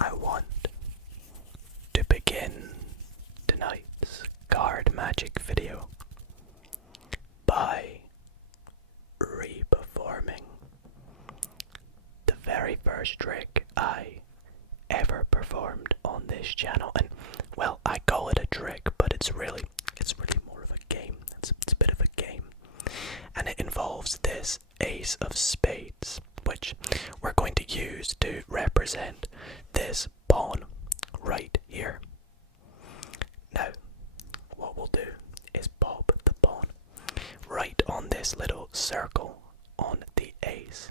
I want to begin tonight's card magic video by re-performing the very first trick I ever performed on this channel. And well, I call it a trick, but it's really more of a game. It's a bit of a game. And it involves this ace of spades, which we're going to use to represent this pawn right here. Now, what we'll do is pop the pawn right on this little circle on the ace.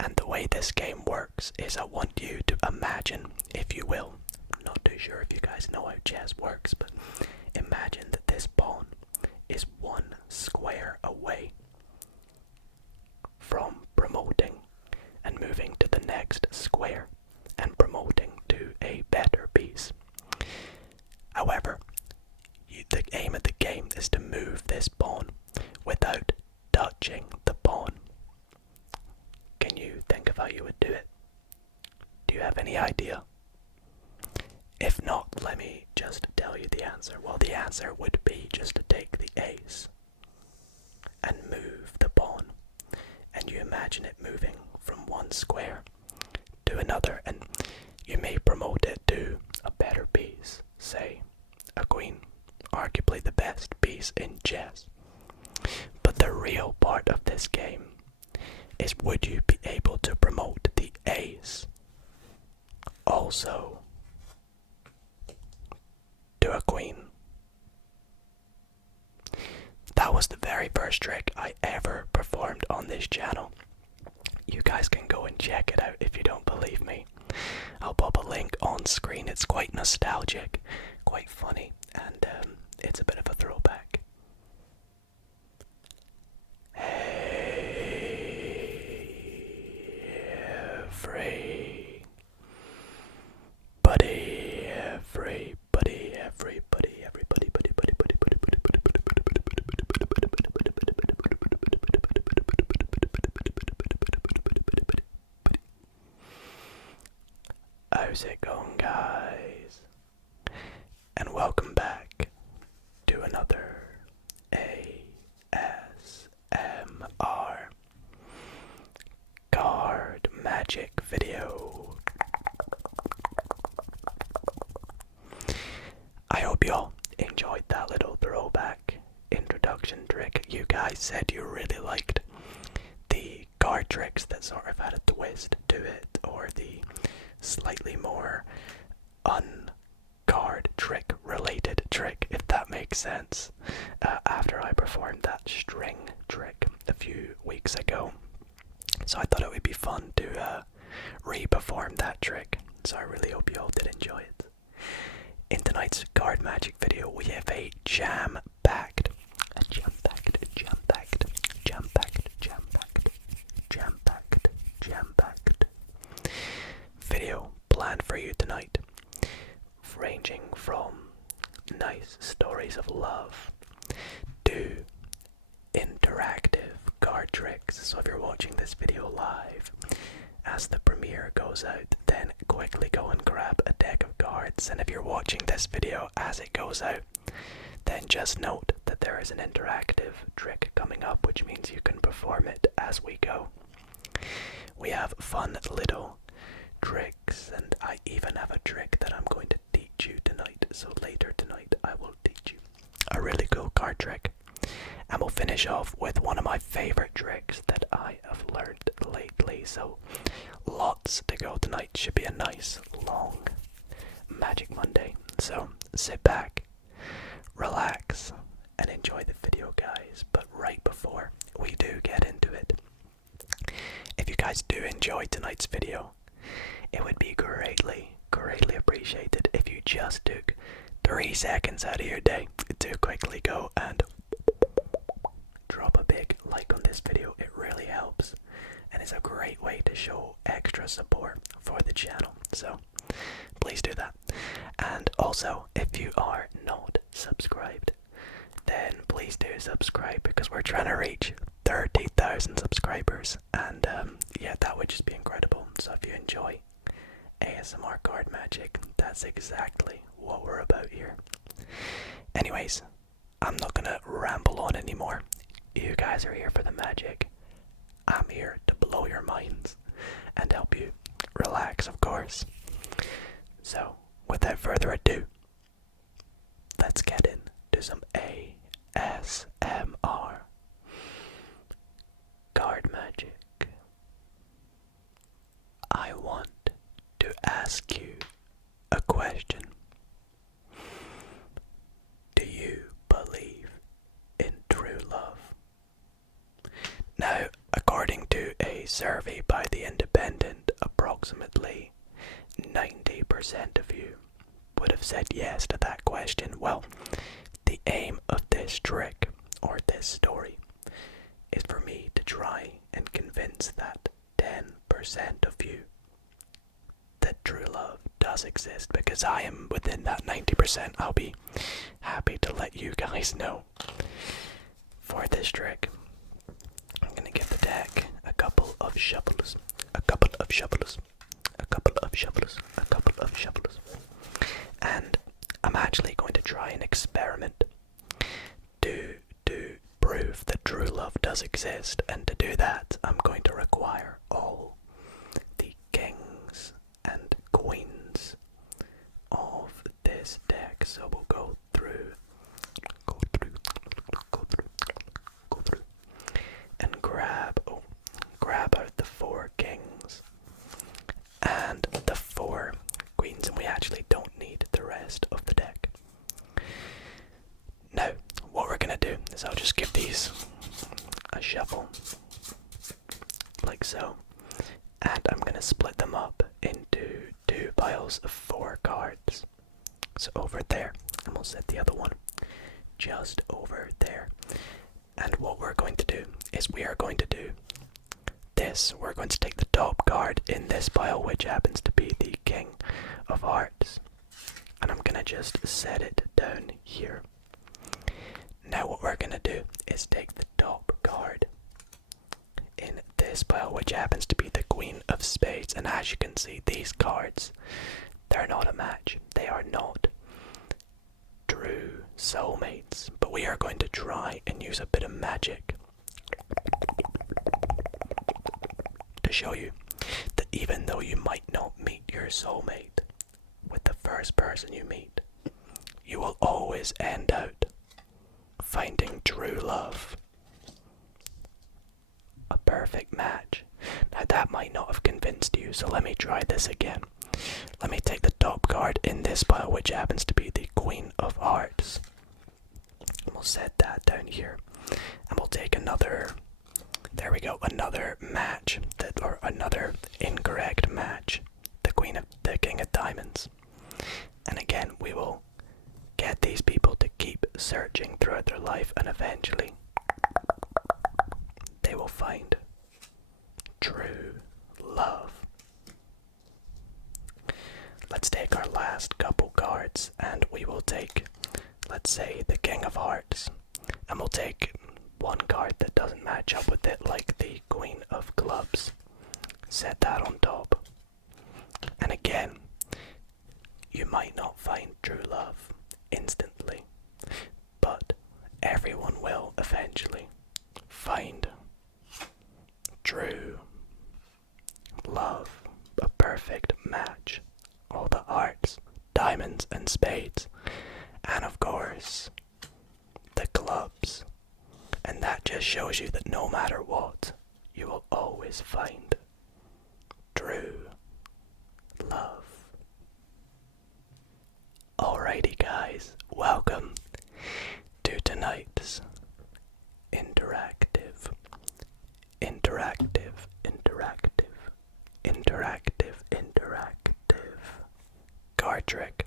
And the way this game works is I want you to imagine, if you will, not too sure if you guys know how chess works, but imagine that this pawn is one square away from promoting and moving to the next square and promoting to a better piece. However, the aim of the game is to move this pawn without touching the pawn. Can you think of how you would do it? Do you have any idea? If not, let me just tell you the answer. Well, the answer would be just to take the ace and move the pawn. And you imagine it moving from one square to another, and you may promote it to a better piece, say a queen, arguably the best piece in chess. But the real part of this game is, would you be able to promote the ace also to a queen? That was the very first trick I ever performed on this channel. You guys can go and check it out if you don't believe me. I'll pop a link on screen. It's quite nostalgic, quite funny, and it's a bit of a throwback. How's it going, guys? And welcome back to another ASMR card magic video. I hope you all enjoyed that little throwback introduction trick. You guys said you really liked the card tricks that sort of had a twist to it, or the slightly more un-card trick related trick, if that makes sense, after I performed that string trick a few weeks ago. So I thought it would be fun to re-perform that trick, so I really hope you all did enjoy it. In tonight's card magic video, we have a jam-packed video planned for you tonight, ranging from nice stories of love to interactive card tricks. So if you're watching this video live as the premiere goes out, then quickly go and grab a deck of cards. And if you're watching this video as it goes out, then just note that there is an interactive trick coming up, which means you can perform it as we go. We have fun little tricks, and I even have a trick that I'm going to teach you tonight. So later tonight I will teach you a really cool card trick, and we'll finish off with one of my favorite tricks that I have learned lately. So lots to go tonight. Should be a nice long Magic Monday. So sit back, relax, and enjoy the video, guys. But right before we do get into it, if you guys do enjoy tonight's video, it would be greatly appreciated if you just took 3 seconds out of your day to quickly go and drop a big like on this video. It really helps, and it's a great way to show extra support for the channel. So please do that. And also, if you are not subscribed, then please do subscribe, because we're trying to reach 30,000 subscribers, and yeah, that would just be incredible. So if you enjoy ASMR card magic. That's exactly what we're about here. Anyways, I'm not gonna ramble on anymore. You guys are here for the magic. I'm here to blow your minds and help you relax, of course. So, without further ado, let's get into some ASMR card magic. I want to ask you a question. Do you believe in true love? Now, according to a survey by The Independent, approximately 90% of you would have said yes to that question. Well, the aim of this trick, or this story, is for me to try and convince that 10% of you that true love does exist, because I am within that 90%. I'll be happy to let you guys know. For this trick, I'm gonna give the deck a couple of shuffles, a couple of shuffles, a couple of shuffles, a couple of shuffles, and I'm actually going to try an experiment to prove that true love does exist, and to do that, I'm going to require all the kings and queens of this deck. So we'll go through, and grab out the 4 kings and the 4 queens, and we actually don't need the rest of the deck. Now, what we're gonna do is I'll just give these a shuffle, like so, and I'm gonna split them up into 2 piles of 4 cards. So over there, and we'll set the other one just over there. And what we're going to do is we are going to do this. We're going to take the top card in this pile, which happens to be the King of Hearts, and I'm gonna just set it down here. Now what we're gonna do is take the top card in this pile, which happens to be the Queen of Spades, and as you can see, these cards, they're not a match. They are not true soulmates, but we are going to try and use a bit of magic to show you that even though you might not meet your soulmate with the first person you meet, you will always end out finding true love, a perfect match. Now that might not have convinced you, so let me try this again. Let me take the top card in this pile, which happens to be the Queen of Hearts. We'll set that down here, and we'll take another, there we go, another match, or another incorrect match, the King of Diamonds. And again, we will get these people to keep searching throughout their life, and eventually they will find true love. Let's take our last couple cards, and we will take, let's say, the King of Hearts, and we'll take one card that doesn't match up with it, like the Queen of Clubs. Set that on top. And again, you might not find true love instantly, but everyone will eventually find true love, a perfect match. All the hearts, diamonds and spades, and of course the clubs. And that just shows you that no matter what, you will always find true love. Alrighty guys, welcome to tonight's interactive card trick.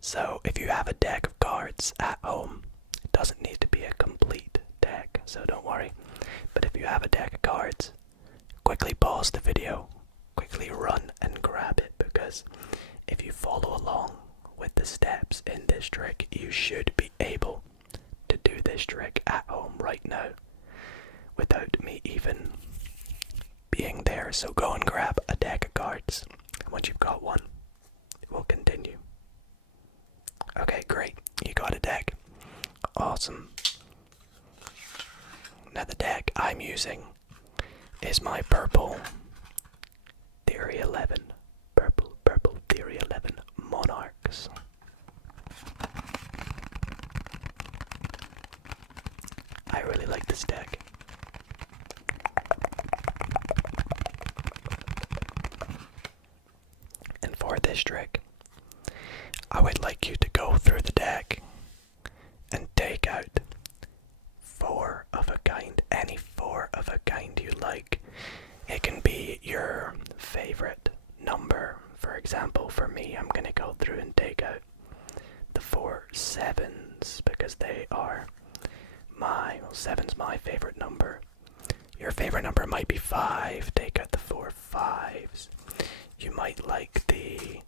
So if you have a deck of cards at home, it doesn't need to be a complete deck, so don't worry. But if you have a deck of cards, quickly pause the video, quickly run and grab it, because if you follow along with the steps in this trick, you should be able to do this trick at home right now without me even being there. So go and grab a deck of cards. When once you've got one, we'll continue. Okay, great. You got a deck. Awesome. Now the deck I'm using is my purple Theory 11. Purple Theory 11 Monarchs. I really like this deck. And for this trick, I would like you to go through the deck and take out 4 of a kind, any 4 of a kind you like. It can be your favorite number. For example, for me, I'm going to go through and take out the 4 sevens because they are seven's my favorite number. Your favorite number might be 5. Take out the 4 5s. You might like the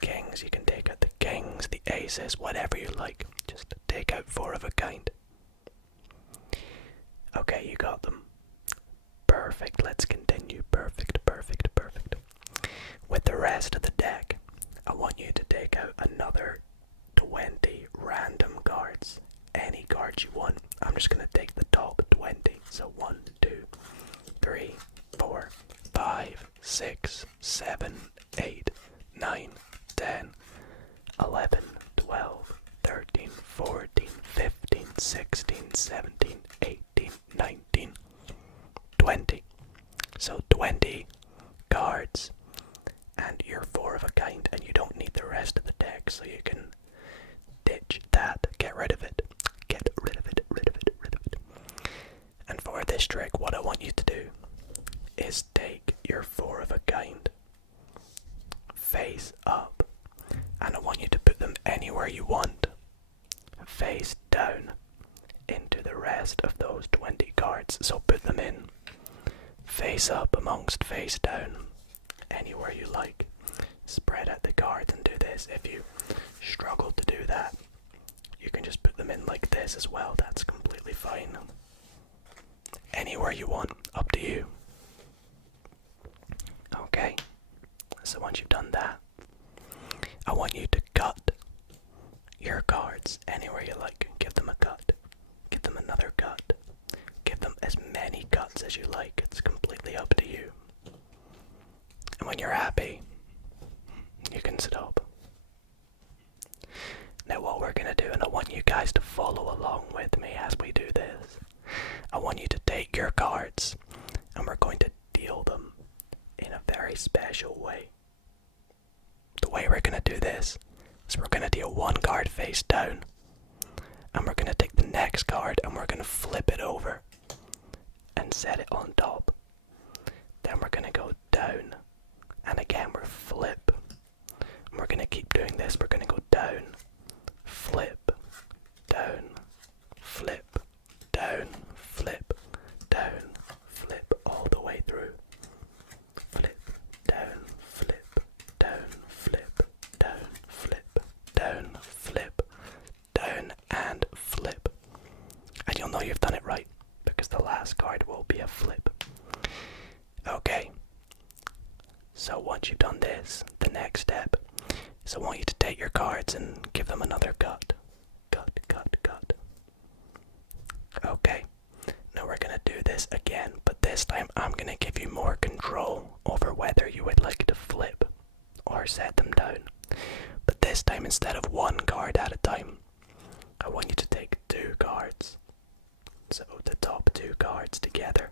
kings. You can take out the kings, the aces, whatever you like. Just take out 4 of a kind. Okay, you got them. Perfect. Let's continue. Perfect. With the rest of the deck, I want you to take out another 20 random cards. Any cards you want. I'm just going to take the top 20. So 1, 2, 3, 4, 5, 6, 7, 8, 9, 10, 11, 12, 13, 14, 15, 16, 17, 18, 19, 20. So 20 cards. And you're 4 of a kind, and you don't need the rest of the deck, so you can ditch that. Get rid of it. Get rid of it. And for this trick, what I want you to do is take your 4 of a kind face up, and I want you to put them anywhere you want, face down into the rest of those 20 cards. So put them in face up amongst face down, anywhere you like. Spread out the cards and do this. If you struggle to do that, you can just put them in like this as well. That's completely fine. Anywhere you want, up to you. Okay, so once you've done that, I want you to cut your cards anywhere you like. Give them a cut. Give them another cut. Give them as many cuts as you like. It's completely up to you. And when you're happy, you can stop. Now what we're going to do, and I want you guys to follow along with me as we do this, I want you to take your cards and we're going to deal them in a very special way. The way we're going to do this is we're going to deal 1 card face down, and we're going to take the next card and we're going to flip it over and set it on top. Then we're going to go down, and again we're flip. And we're going to keep doing this. We're going to go down, flip, down, flip, down, flip, down, flip, all the way through. Flip, down, flip, down, flip, down, flip, down, flip, down, and flip. And you'll know you've done it right, because the last card will be a flip. Okay, so once you've done this, the next step is I want you to take your cards and give them another cut. Cut, cut, cut. Okay, now we're going to do this again, but this time I'm going to give you more control over whether you would like to flip or set them down. But this time, instead of 1 card at a time, I want you to take 2 cards. So the top 2 cards together,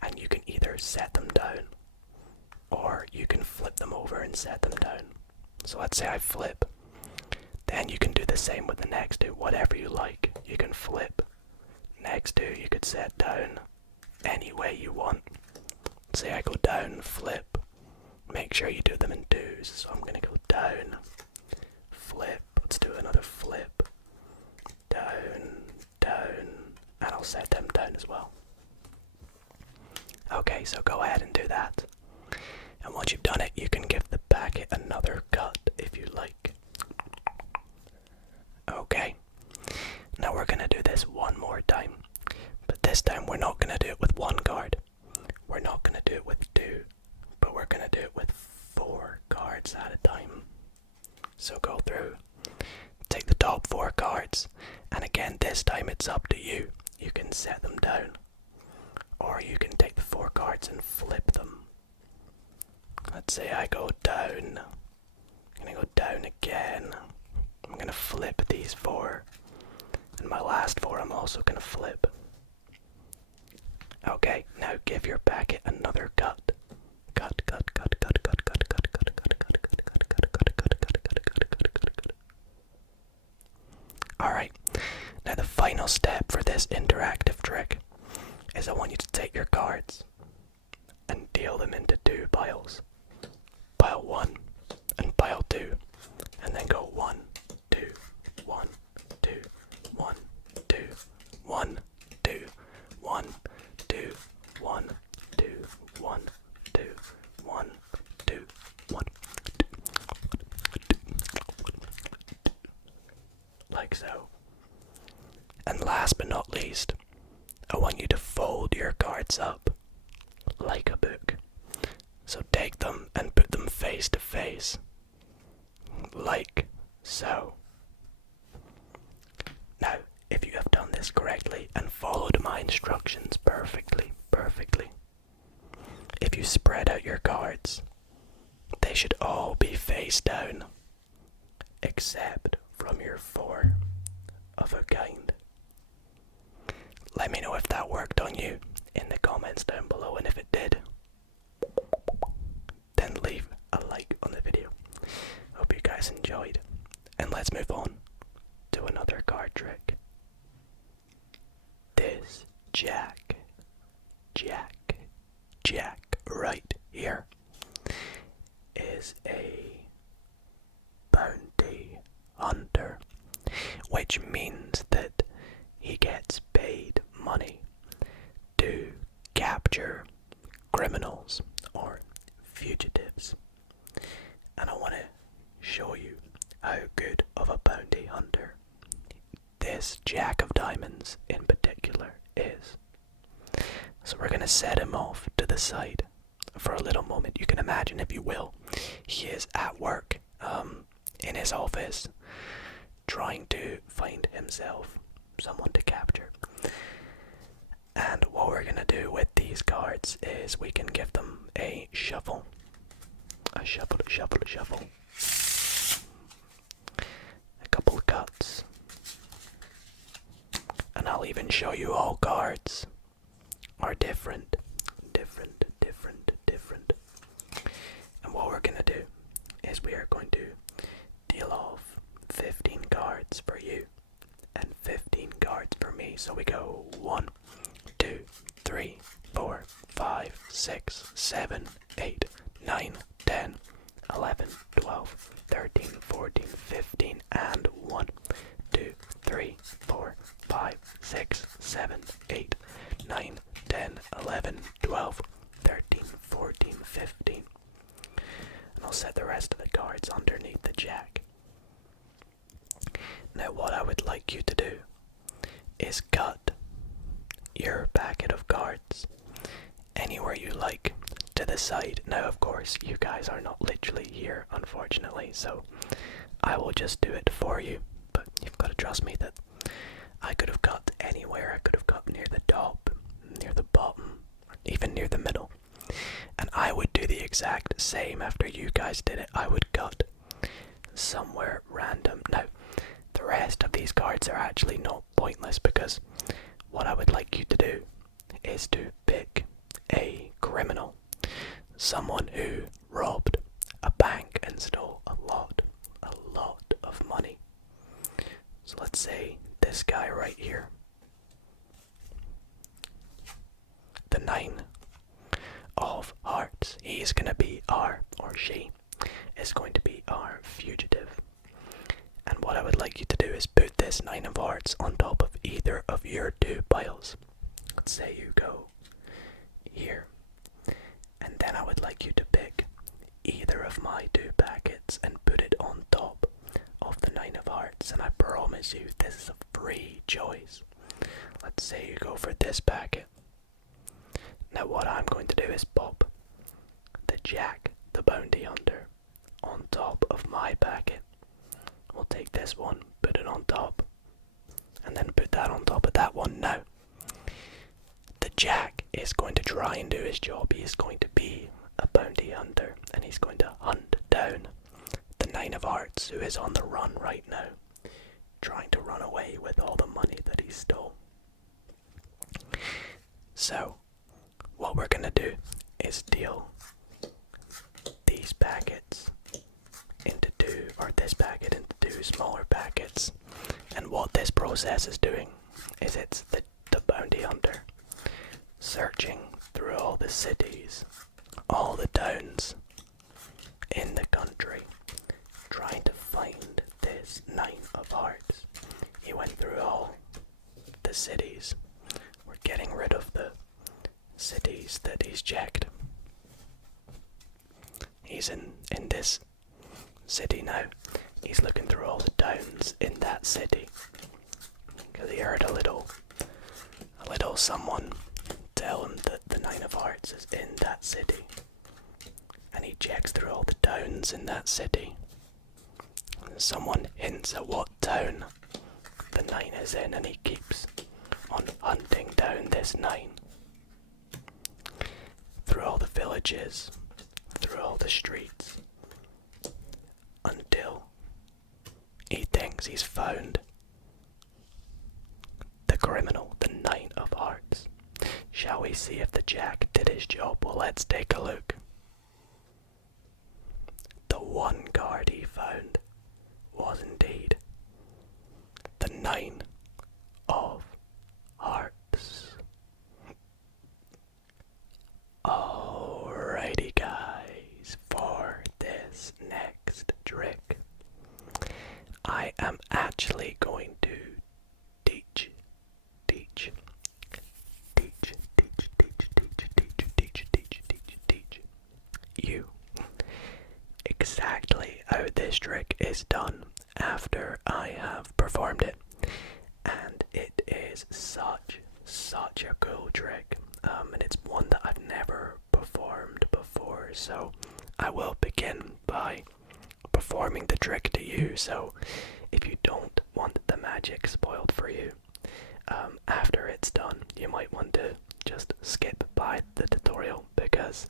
and you can either set them down or you can flip them over and set them down. So let's say I flip. Then you can do the same with the next 2, whatever you like. You can flip. Next 2 you could set down any way you want. Say I go down, flip. Make sure you do them in 2s. So I'm going to go down, flip. Let's do another flip. Down, down. And I'll set them down as well. Okay, so go ahead and do that. And once you've done it, you can give the packet another cut if you like. Okay, now we're going to do this one more time. But this time we're not going to do it with 1 card. We're not going to do it with 2. But we're going to do it with 4. cards at a time. So go through, take the top 4 cards, and again this time it's up to you. You can set them down, or you can take the 4 cards and flip them. Let's say I go down. I'm gonna go down again. I'm gonna flip these 4. And my last 4 I'm also gonna flip. Okay, now give your packet another cut. Cut, cut, cut, cut, cut, cut, cut, cut, cut, cut, cut, cut, cut, cut, cut. Alright, now the final step for this interactive trick is I want you to take your cards and deal them into 2 piles. Pile 1 and pile 2, and then go 1, 2, 1, 2, 1, 2, 1, 2, 1, 2, 1, 2, 1, 2, 1, 2, 1, like so. And last but not least, I want you to fold your cards up like a book. So take them and put them face to face, like so. Now, if you have done this correctly and followed my instructions perfectly, if you spread out your cards, they should all be face down, except from your 4 of a kind. Let me know if that worked on you in the comments down below, and if it did, then leave a like on the video. Hope you guys enjoyed, and let's move on to another card trick. This Jack right here is a bounty hunter, which means that he gets paid money to capture criminals or fugitives. And I want to show you how good of a bounty hunter this Jack of Diamonds in particular is. So we're going to set him off to the side for a little moment. You can imagine, if you will, he is at work in his office trying to find himself someone to capture. And what we're going to do with these cards is we can give them a shuffle. A shuffle. A couple of cuts. And I'll even show you all cards are different. And what we're going to do is we are going to deal off 15 cards for you and 15 cards for me. So we go 1, 2, 3, 4, 5, 6, 7, 8, 9, 10, 11, 12, 13, 14, 15, and 1, 2, 3, 4, 5, 6, 7, 8, 9, 10, 11, 12, 13, 14, 15. And I'll set the rest of the cards underneath the Jack. Now what I would like you to do is cut your packet of cards anywhere you like to the side. Now of course you guys are not literally here, unfortunately, so I will just do it for you, but you've got to trust me that I could have cut anywhere. I could have cut near the top, near the bottom, even near the middle. And I would do the exact same after you guys did it. I would cut somewhere random. Now, the rest of these cards are actually not pointless, because what I would like you to do is to pick a criminal, someone who robbed a bank and stole a lot of money. So let's say this guy right here, the 9 of Hearts. He's gonna be our, or she is going to be our fugitive. And what I would like you to do is put this 9 of Hearts on top of either of your 2 piles. Let's say you go here, and then I would like you to pick either of my 2 packets and put it on top of the 9 of Hearts. And I promise you, this is a free choice. Let's say you go for this packet. Now what I'm going to do is pop the Jack, the bounty hunter, on top of my packet. We'll take this one, put it on top, and then put that on top of that one. Now, the Jack is going to try and do his job. He is going to be a bounty hunter, and he's going to hunt down the Nine of Hearts, who is on the run right now, trying to run away with all the money that he stole. So, what we're going to do is deal these packets into two, or this packet into two smaller packets. And what this process is doing is it's the bounty hunter searching through all the cities, all the towns in the country, trying to find this Nine of Hearts. He went through all the cities. We're getting rid of the cities that he's checked. He's in this city now. He's looking through all the towns in that city, because he heard a little someone tell him that the Nine of Hearts is in that city. And he checks through all the towns in that city. And someone hints at what town the Nine is in, and he keeps on hunting down this Nine. Through all the villages, through all the streets, until he thinks he's found the criminal, the Nine of Hearts. Shall we see if the Jack did his job? Well, let's take a look. The one card he found was indeed the Nine of Hearts. Alrighty guys, for this next trick, I am actually going to teach you exactly how this trick is done after I have performed it. And it is such a cool trick, and it's one that I've never performed before, so I will begin by performing the trick to you. So if you don't want the magic spoiled for you after it's done, you might want to just skip by the tutorial, because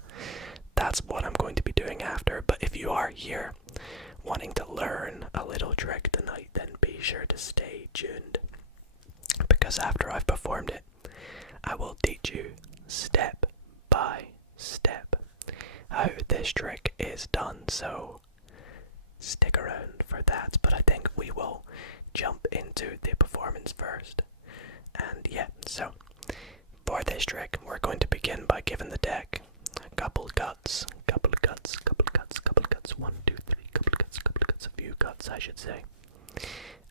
that's what I'm going to be doing after. But if you are here wanting to learn a little trick tonight, then be sure to stay tuned, because after I've performed it, I will teach you step by step how this trick is done. So stick around for that, but I think we will jump into the performance first. And yeah, so for this trick, we're going to begin by giving the deck a couple cuts, one, two, three, couple cuts, a few cuts, I should say.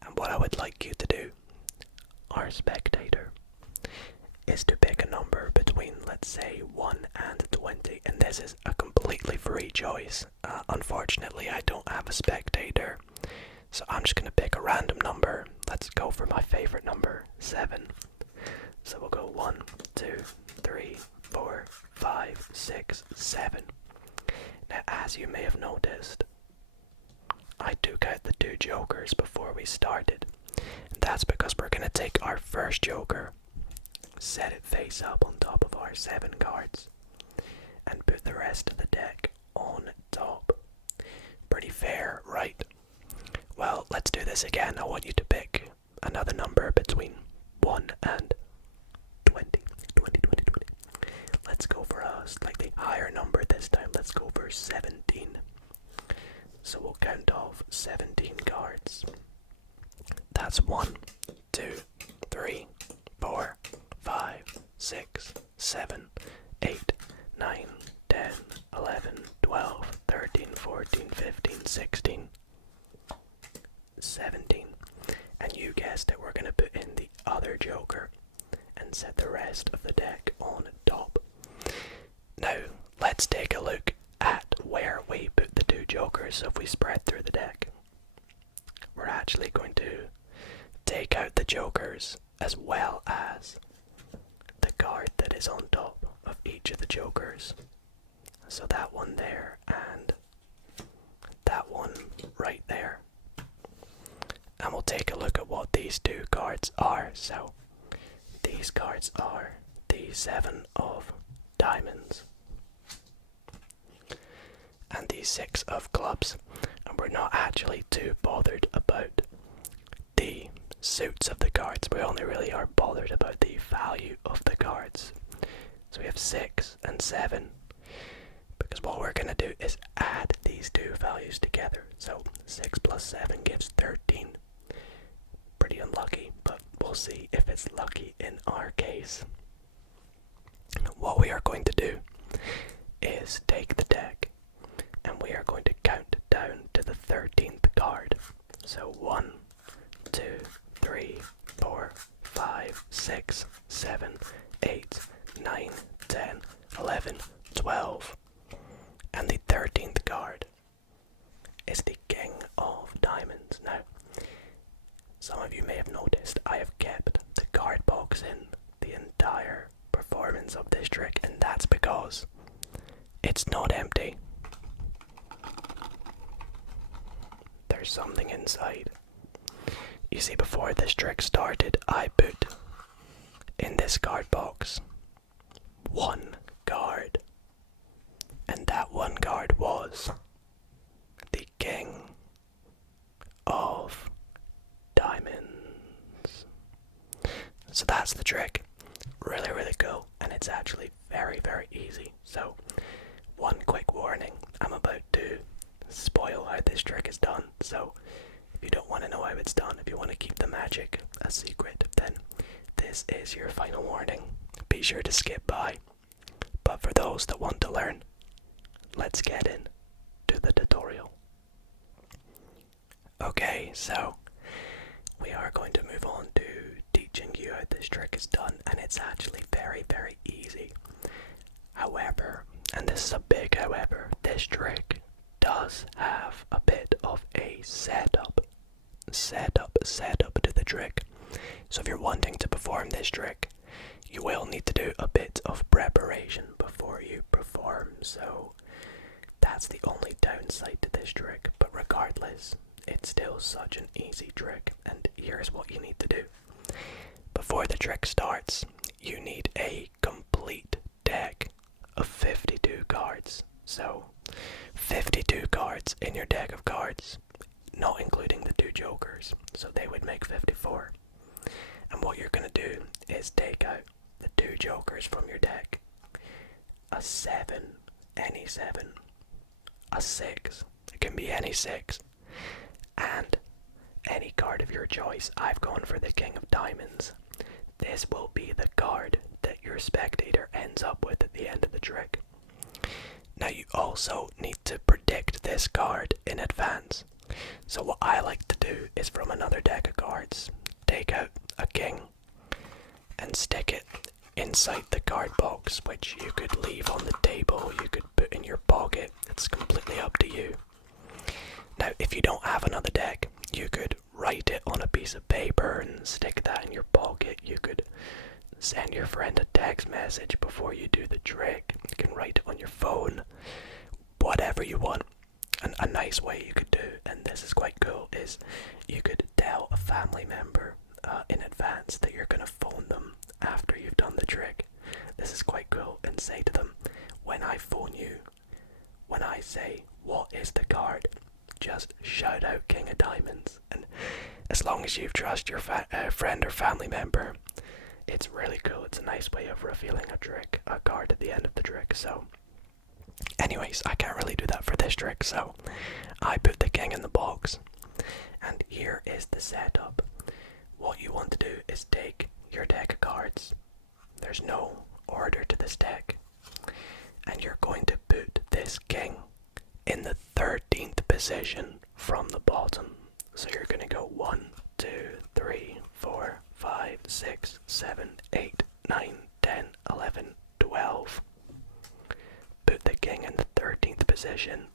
And what I would like you to do, our spectator, is to pick a number between, let's say, 1 and 20, and this is a completely free choice. Unfortunately, I don't have a spectator, so I'm just going to pick a random number. Let's go for my favorite number, 7. So we'll go 1, 2, 3, 4, 5, 6, 7. Now, as you may have noticed, I took out the 2 jokers before we started. And that's because we're going to take our first joker, set it face up on top of our 7 cards, and put the rest of the deck on top. Pretty fair, right? Well, let's do this again. I want you to pick another number between 1 and 20. Let's go for a slightly higher number this time. Let's go for 17. So we'll count off 17 cards. That's 1, 2, 3, 4, 5, 6, 7, 8, 9, 10, 11, 12, 13, 14, 15, 16, 17. And you guessed it, we're going to put in the other joker and set the rest of the deck on top. Now, let's take a look at where we put the 2 jokers. So if we spread through the deck, we're actually going to take out the jokers as well as the card that is on top of each of the jokers. So that one there and that these two cards are. So these cards are the 7 of diamonds and the 6 of clubs, and we're not actually too bothered about the suits of the cards. We only really are bothered about the value of the cards. So we have 6 and 7, because what we're going to do is add these two values together. So 6 plus 7 gives 13. Pretty unlucky, but we'll see if it's lucky in our case. What we are going to do is take the deck and we are going to count down to the 13th card. So 1, 2, 3, 4, 5, 6, 7, 8, 9, 10, 11, 12. And the 13th card is the King of Diamonds. Now, some of you may have noticed I have kept the card box in the entire performance of this trick, and that's because it's not empty. There's something inside. You see, before this trick started, I put in this card box one card, and that one card was the King of Diamonds. So that's the trick. Really, really cool, and it's actually very, very easy. So, one quick warning, I'm about to spoil how this trick is done, so if you don't want to know how it's done, if you want to keep the magic a secret, then this is your final warning. Be sure to skip by. But for those that want to learn, let's get in to the tutorial. Okay, so we are going to move on to teaching you how this trick is done, and it's actually very, very easy. However, and this is a big however, this trick does have a bit of a setup to the trick. So if you're wanting to perform this trick, you will need to do a bit of preparation before you perform. So that's the only downside to this trick, but regardless, it's still such an easy trick, and here's what you need to do. Before the trick starts, you need a complete deck of 52 cards. So 52 cards in your deck of cards, not including the 2 jokers, so they would make 54. And what you're going to do is take out the 2 jokers from your deck, a 7, any 7, a 6, it can be any 6, and any card of your choice. I've gone for the King of Diamonds. This will be the card that your spectator ends up with at the end of the trick. Now you also need to predict this card in advance. So what I like to do is, from another deck of cards, take out a king and stick it inside the card box, which you could leave on the table, you could put in your pocket. It's completely up to you. Now, if you don't have another deck, you could write it on a piece of paper and stick that in your pocket. You could send your friend a text message before you do the trick. You can write it on your phone, whatever you want. And a nice way you could do, and this is quite cool, is you could tell a family member in advance that you're going to phone them after you've done the trick. This is quite cool, and say to them, when I phone you, when I say, what is the card? Just shout out King of Diamonds, and as long as you trust your friend or family member, it's really cool. It's a nice way of revealing a card at the end of the trick. So anyways, I can't really do that for this trick, so I put the king in the box, and here is the setup. What you want to do is take your deck of cards, there's no order to this deck, and you're going to put this king in the 13th position from the bottom. So you're going to go 1, 2, 3, 4, 5, 6, 7, 8, 9, 10, 11, 12. Put the king in the 13th position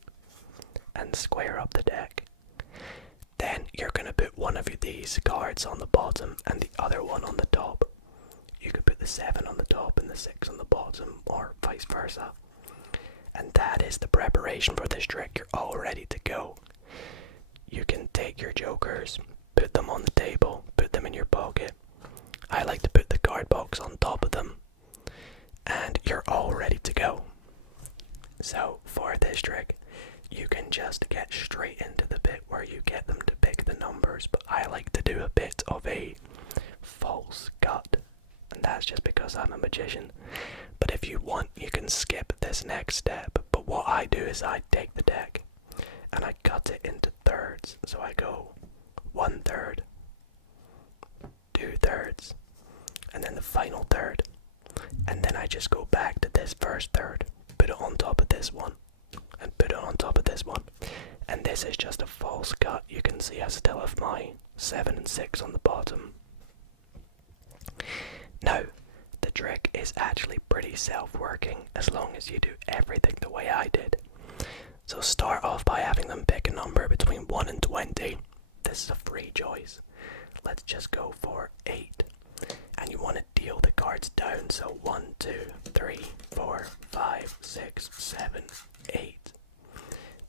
and square up the deck. Then you're going to put one of these cards on the bottom and the other one on the top. You could put the 7 on the top and the 6 on the bottom, or vice versa. And that is the preparation for this trick. You're all ready to go. You can take your jokers, put them on the table, put them them in your pocket. I like to put the card box on top of them, and you're all ready to go. So for this trick, you can just get straight into the bit where you get them to pick the numbers, but I like to do a bit of a false cut, and that's just because I'm a magician. But if you want, you can skip this next step, but what I do is I take the deck and I cut it into thirds. So I go 1/3, 2/3, and then the final third, and then I just go back to this first third, put it on top of this one, and put it on top of this one, and this is just a false cut. You can see I still have my 7 and 6 on the bottom. Now, the trick is actually pretty self-working as long as you do everything the way I did. So start off by having them pick a number between 1 and 20. This is a free choice. Let's just go for 8. And you want to deal the cards down, so 1, 2, 3, 4, 5, 6, 7, 8.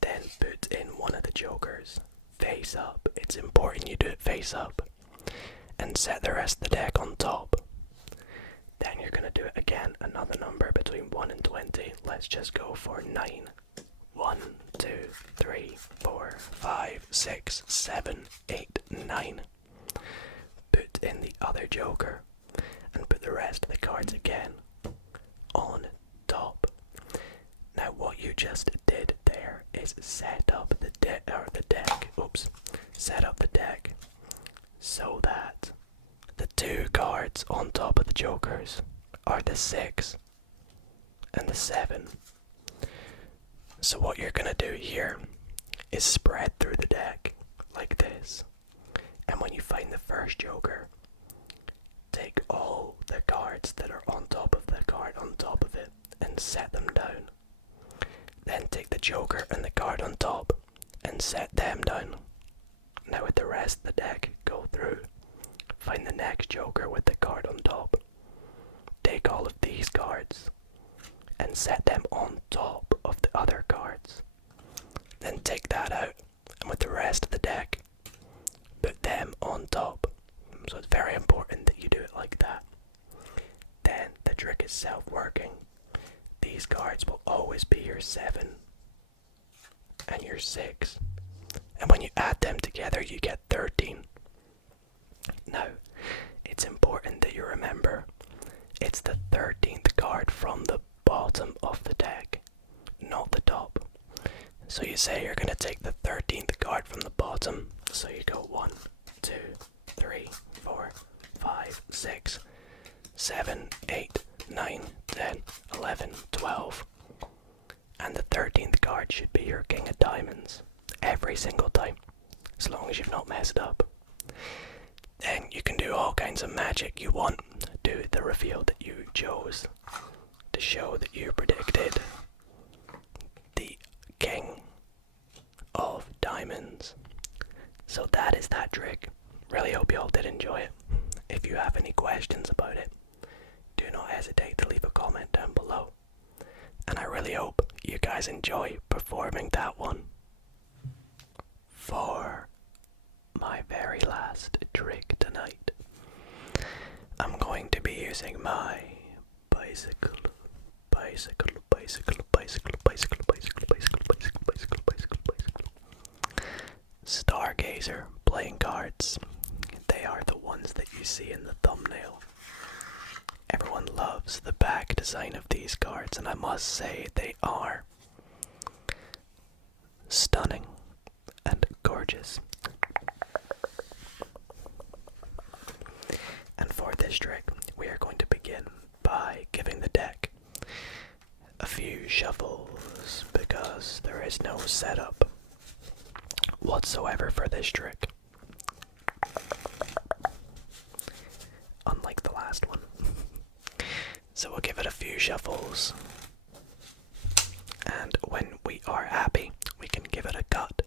Then put in one of the jokers face up. It's important you do it face up. And set the rest of the deck on top. Then you're going to do it again, another number between 1 and 20. Let's just go for 9. 1, 2, 3, 4, 5, 6, 7, 8, 9. Put in the other joker and put the rest of the cards again on top. Now what you just did there is set up the deck. Set up the deck so that the 2 cards on top of the jokers are the 6 and the 7. So what you're gonna do here is spread through the deck like this, and when you find the first joker, take all the cards that are on top of the card on top of it and set them down. Then take the joker and the card on top and set them down. Now with the rest of the deck, go through, find the next joker with the card on top, take all of these cards and set them on top of the other cards. Then take that out, and with the rest of the deck, put them on top. So it's very important that you do it like that. Then the trick is self-working. These cards will always be your 7 and your 6. And when you add them together, you get 13. Now, it's important that you remember it's the 13th card from the bottom of the deck, not the top. So you say you're going to take the 13th card from the bottom, so you go 1, 2, 3, 4, 5, 6, 7, 8, 9, 10, 11, 12. And the 13th card should be your King of Diamonds every single time, as long as you've not messed up. Then you can do all kinds of magic you want. Do the reveal that you chose to show that you predicted the King of Diamonds. So that is that trick. Really hope you all did enjoy it. If you have any questions about it, do not hesitate to leave a comment down below. And I really hope you guys enjoy performing that one. For my very last trick tonight, I'm going to be using my bicycle, Stargazer playing cards. They are the ones that you see in the thumbnail. Everyone loves the back design of these cards, and I must say they are stunning and gorgeous. And for this trick, we are going to begin by giving the deck a few shuffles, because there is no setup whatsoever for this trick, unlike the last one. So we'll give it a few shuffles, and when we are happy, we can give it a cut.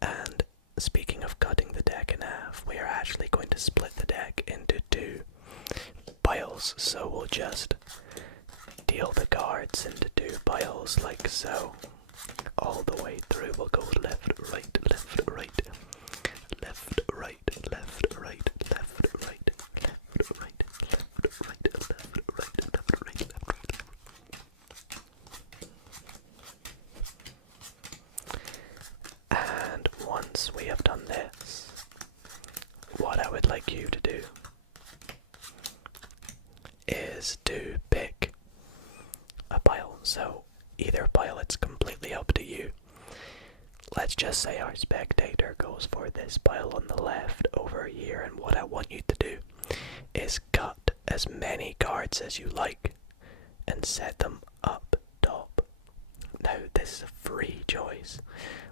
And speaking of cutting the deck in half, we are actually going to split the deck into 2 piles. So we'll just deal the cards into 2 piles like so. All the way through, we'll go left, right, left, right, left, right, left, right, once we have done this, what I would like you to do is to pick a pile. So either pile, it's completely up to you. Let's just say our spectator goes for this pile on the left over here, and what I want you to do is cut as many cards as you like and set them up top. Now this is a free choice.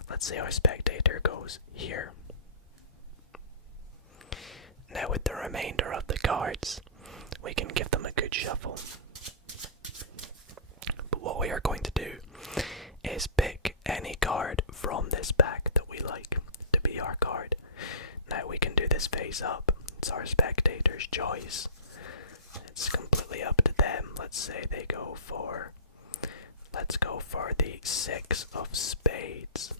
Let's say our spectator goes here. Now with the remainder of the cards, we can give them a good shuffle. But what we are going to do is pick any card from this pack that we like to be our card. Now we can do this face up. It's our spectator's choice. It's completely up to them. Let's say they go for, let's go for the 6 of spades.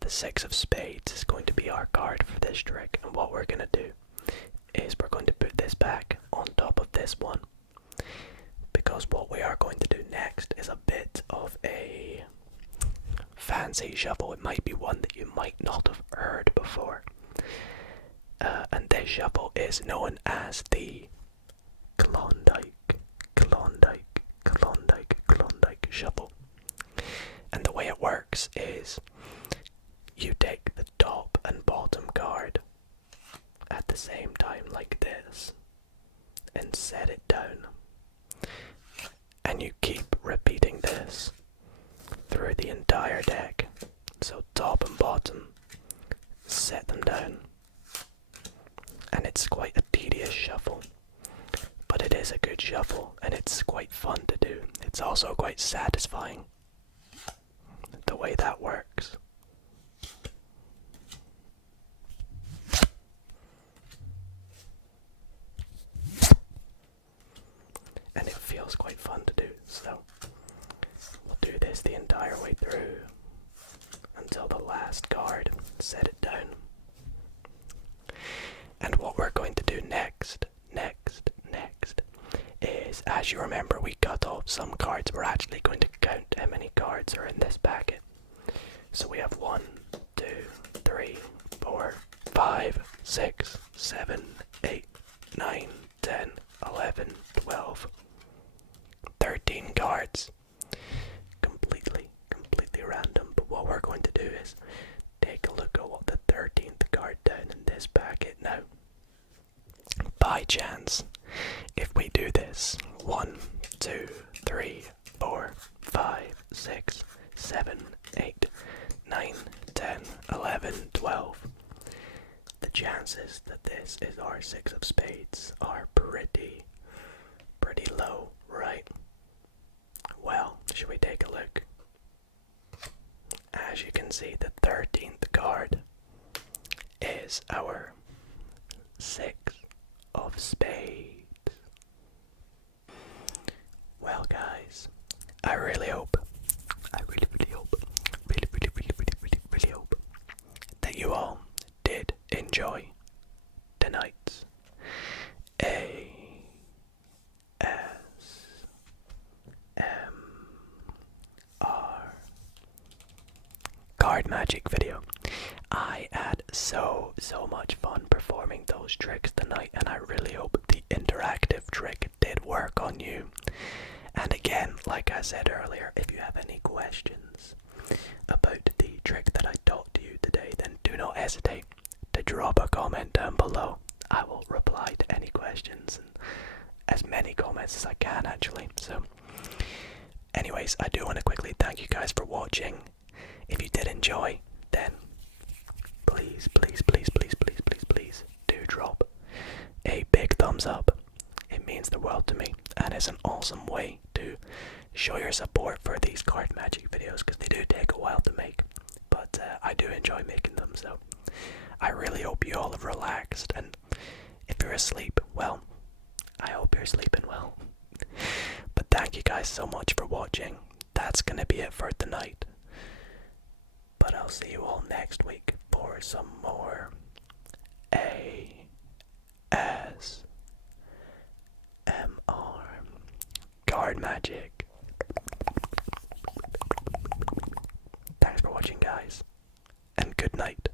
The 6 of spades is going to be our card for this trick, and what we're going to do is we're going to put this back on top of this one, because what we are going to do next is a bit of a fancy shuffle. It might be one that you might not have heard before, and this shuffle is known as the Klondike Shuffle. And the way it works is you take the top and bottom card at the same time like this and set it down, and you keep repeating this through the entire deck. So top and bottom, set them down, and it's quite a tedious shuffle, but it is a good shuffle and it's quite fun to do. It's also quite satisfying the way that works. And it feels quite fun to do, so we'll do this the entire way through until the last card. Set it down. And what we're going to do next is, as you remember, we cut off some cards. We're actually going to count how many cards are in this packet. So we have 1, 2, 3, 4, 5, 6, 7, 8, 9, 10, 11, 12, 13 cards. Completely random. But what we're going to do is take a look at what the 13th card down in this packet. Now, by chance, if we do this 1, 2, 3, 4, 5, 6, 7, 8, 9, 10, 11, 12, the chances that this is our 6 of spades are pretty low, right? Well, should we take a look? As you can see, the 13th card is our 6 of spades. Well guys, I really hope that you all did enjoy tonight's ASMR card magic video. I had so much fun performing those tricks tonight, and I really hope the interactive trick did work on you. And again, like I said earlier, if you have any questions about the trick that I taught to you today, then do not hesitate to drop a comment down below. I will reply to any questions, and as many comments as I can actually. So anyways, I do want to quickly thank you guys for watching. If you did enjoy, then please do drop a big thumbs up. It means the world to me, and is an awesome way to show your support for these card magic videos, because they do take a while to make, but I do enjoy making them. So I really hope you all have relaxed, and if you're asleep, well, I hope you're sleeping well. But thank you guys so much for watching. That's gonna be it for tonight, but I'll see you all next week for some more ASMR card magic. Thanks for watching, guys, and good good night.